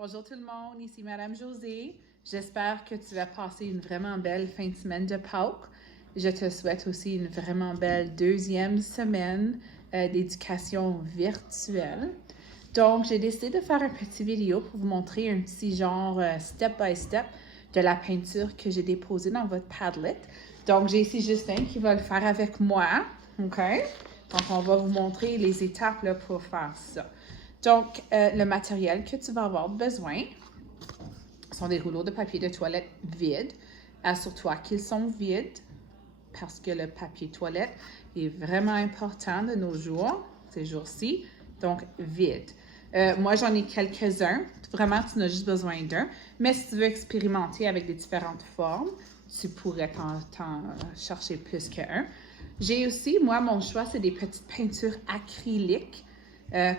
Bonjour tout le monde, ici Madame Josée. J'espère que tu vas passer une vraiment belle fin de semaine de Pâques. Je te souhaite aussi une vraiment belle deuxième semaine d'éducation virtuelle. Donc, j'ai décidé de faire une petite vidéo pour vous montrer un petit genre step by step de la peinture que j'ai déposée dans votre Padlet. Donc, j'ai ici Justin qui va le faire avec moi. OK? Donc, on va vous montrer les étapes là, pour faire ça. Donc, le matériel que tu vas avoir besoin sont des rouleaux de papier de toilette vides. Assure-toi qu'ils sont vides parce que le papier toilette est vraiment important de nos jours, ces jours-ci. Donc, vide. Moi, j'en ai quelques-uns. Vraiment, tu n'as juste besoin d'un. Mais si tu veux expérimenter avec des différentes formes, tu pourrais t'en chercher plus qu'un. J'ai aussi, moi, mon choix, c'est des petites peintures acryliques.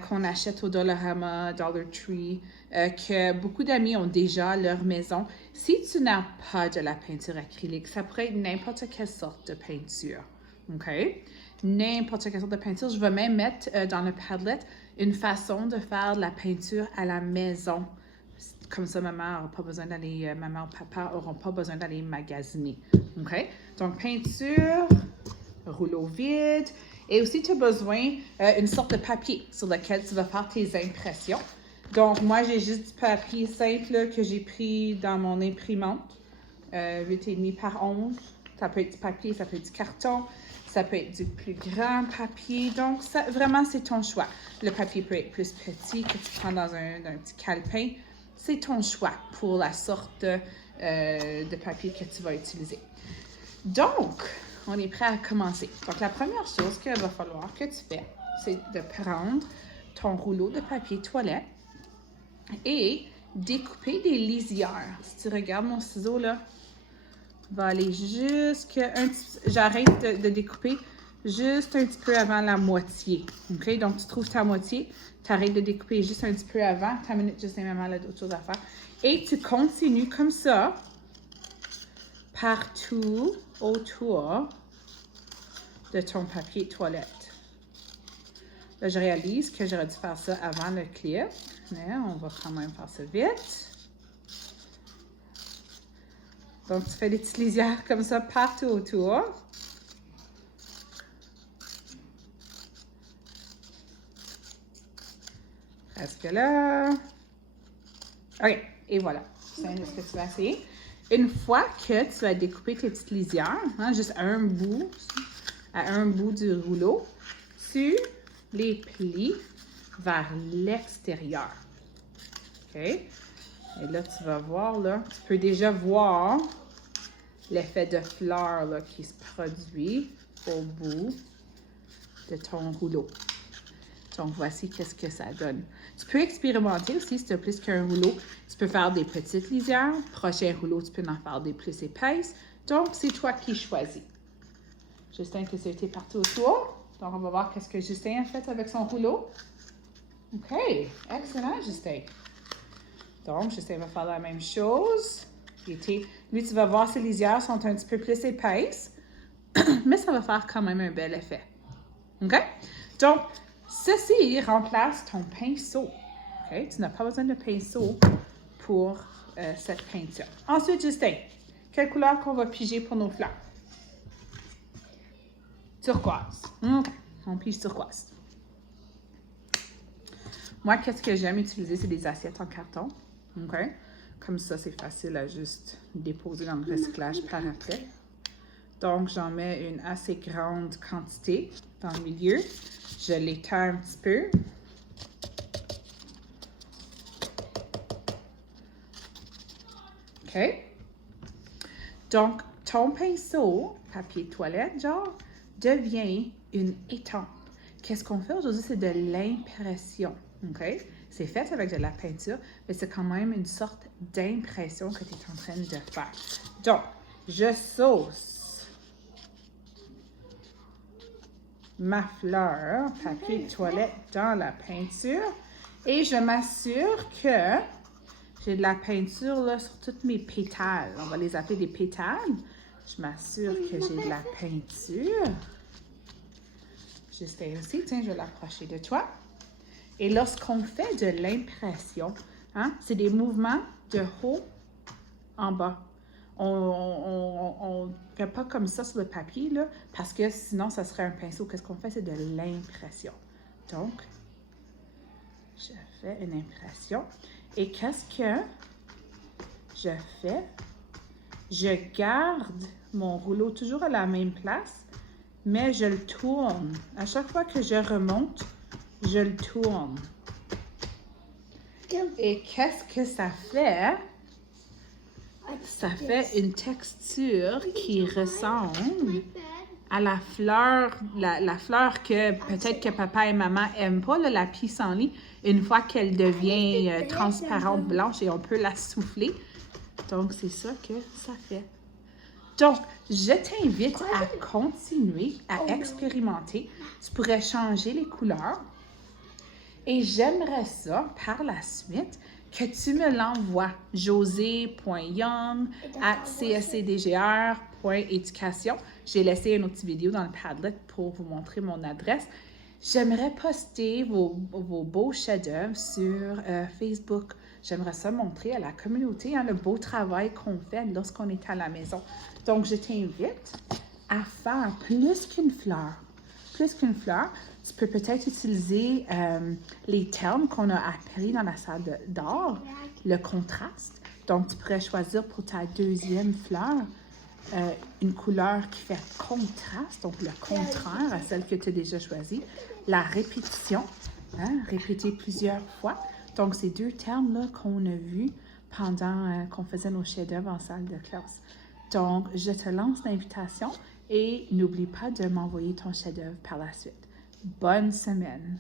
Qu'on achète au Dollarama, Dollar Tree, que beaucoup d'amis ont déjà à leur maison. Si tu n'as pas de la peinture acrylique, ça pourrait être n'importe quelle sorte de peinture. OK? N'importe quelle sorte de peinture. Je vais même mettre dans le Padlet une façon de faire de la peinture à la maison. Comme ça, maman ou papa n'auront pas besoin d'aller magasiner. OK? Donc, peinture, rouleau vide. Et aussi, tu as besoin d'une sorte de papier sur lequel tu vas faire tes impressions. Donc, moi, j'ai juste du papier simple là, que j'ai pris dans mon imprimante. 8,5 par 11. Ça peut être du papier, ça peut être du carton, ça peut être du plus grand papier. Donc, ça, vraiment, c'est ton choix. Le papier peut être plus petit que tu prends dans un petit calepin. C'est ton choix pour la sorte de papier que tu vas utiliser. Donc, on est prêt à commencer. Donc, la première chose qu'il va falloir que tu fais, c'est de prendre ton rouleau de papier toilette et découper des lisières. Si tu regardes mon ciseau, là, va aller j'arrête de découper juste un petit peu avant la moitié. OK? Donc, tu trouves ta moitié, tu arrêtes de découper juste un petit peu avant. Ta minute, juste maman, elle a d'autres choses à faire. Et tu continues comme ça, partout autour de ton papier toilette. Là, je réalise que j'aurais dû faire ça avant le clip, mais on va quand même faire ça vite. Donc, tu fais des petites lisières comme ça partout autour. Presque là. OK, et voilà. C'est ce que tu vas essayer. Une fois que tu as découpé tes petites lisières, juste à un bout du rouleau, tu les plies vers l'extérieur. OK? Et là, tu vas voir, là, tu peux déjà voir l'effet de fleur là, qui se produit au bout de ton rouleau. Donc, voici qu'est-ce que ça donne. Tu peux expérimenter aussi, si tu as plus qu'un rouleau. Tu peux faire des petites lisières. Prochain rouleau, tu peux en faire des plus épaisses. Donc, c'est toi qui choisis. Justin, tu as été partout autour. Donc, on va voir qu'est-ce que Justin a fait avec son rouleau. OK, excellent, Justin. Donc, Justin va faire la même chose. Lui, tu vas voir, ses lisières sont un petit peu plus épaisses, mais ça va faire quand même un bel effet. OK? Donc, ceci remplace ton pinceau. OK? Tu n'as pas besoin de pinceau pour cette peinture. Ensuite, Justin, quelle couleur qu'on va piger pour nos fleurs? Turquoise. OK. On pige turquoise. Moi, qu'est-ce que j'aime utiliser? C'est des assiettes en carton. OK? Comme ça, c'est facile à juste déposer dans le recyclage par après. Donc, j'en mets une assez grande quantité dans le milieu. Je l'étends un petit peu. OK? Donc, ton pinceau, papier toilette, genre, devient une étampe. Qu'est-ce qu'on fait aujourd'hui? C'est de l'impression. OK? C'est fait avec de la peinture, mais c'est quand même une sorte d'impression que tu es en train de faire. Donc, je sauce ma fleur, papier toilette, dans la peinture et je m'assure que j'ai de la peinture là, sur toutes mes pétales. On va les appeler des pétales. Je m'assure que j'ai de la peinture. Juste ici, tiens, je vais l'approcher de toi. Et lorsqu'on fait de l'impression, Hein? C'est des mouvements de haut en bas. On ne fait pas comme ça sur le papier, là, parce que sinon, ça serait un pinceau. Qu'est-ce qu'on fait? C'est de l'impression. Donc, je fais une impression. Et qu'est-ce que je fais? Je garde mon rouleau toujours à la même place, mais je le tourne. À chaque fois que je remonte, je le tourne. Et qu'est-ce que ça fait? Ça fait une texture qui ressemble à la fleur que peut-être que papa et maman n'aiment pas, là, la pissenlit, une fois qu'elle devient transparente, blanche, et on peut la souffler. Donc, c'est ça que ça fait. Donc, je t'invite à continuer à expérimenter. Tu pourrais changer les couleurs. Et j'aimerais ça, par la suite, que tu me l'envoies. josé.young@cscdgr.éducation. J'ai laissé une autre vidéo dans le Padlet pour vous montrer mon adresse. J'aimerais poster vos beaux chefs-d'œuvre sur Facebook. J'aimerais ça montrer à la communauté le beau travail qu'on fait lorsqu'on est à la maison. Donc, je t'invite à faire plus qu'une fleur. Plus qu'une fleur, tu peux peut-être utiliser les termes qu'on a appris dans la salle d'art, le contraste. Donc, tu pourrais choisir pour ta deuxième fleur une couleur qui fait contraste, donc le contraire à celle que tu as déjà choisie. La répétition, répéter plusieurs fois. Donc, ces deux termes-là qu'on a vus pendant qu'on faisait nos chefs-d'œuvre en salle de classe. Donc, je te lance l'invitation et n'oublie pas de m'envoyer ton chef-d'œuvre par la suite. Bonne semaine!